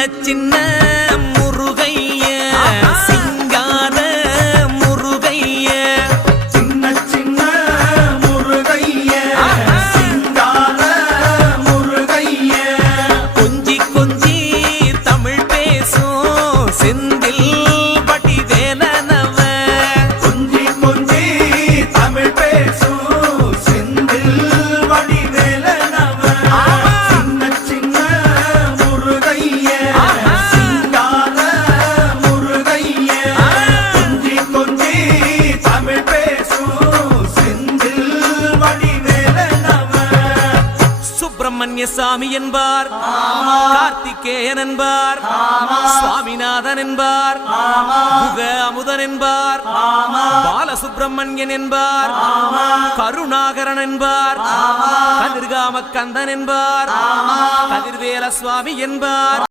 சின்ன முருகைய சிங்கார முருகைய சின்ன சின்ன முருகைய சிங்கார முருகைய கொஞ்சி கொஞ்சி தமிழ் பேசும் செந்தில் வடிவேலனவ கொஞ்சி கொஞ்சி தமிழ் பேசும் செந்தில் வடிவேலனவ சின்ன சின்ன முருகைய சிங்கார முருகைய கொஞ்சி கொஞ்சி தமிழ் பேசும் செந்தில் வடிவேலனவ சுப்பிரமணிய சாமி என்பார், கார்த்திகேயன் என்பார், சுவாமிநாதன் என்பார், முக அமுதன் என்பார், பாலசுப்பிரமணியன் என்பார், கருணாகரன் என்பார், கதிர்காம கந்தன் என்பார், கதிர்வேல சுவாமி என்பார்.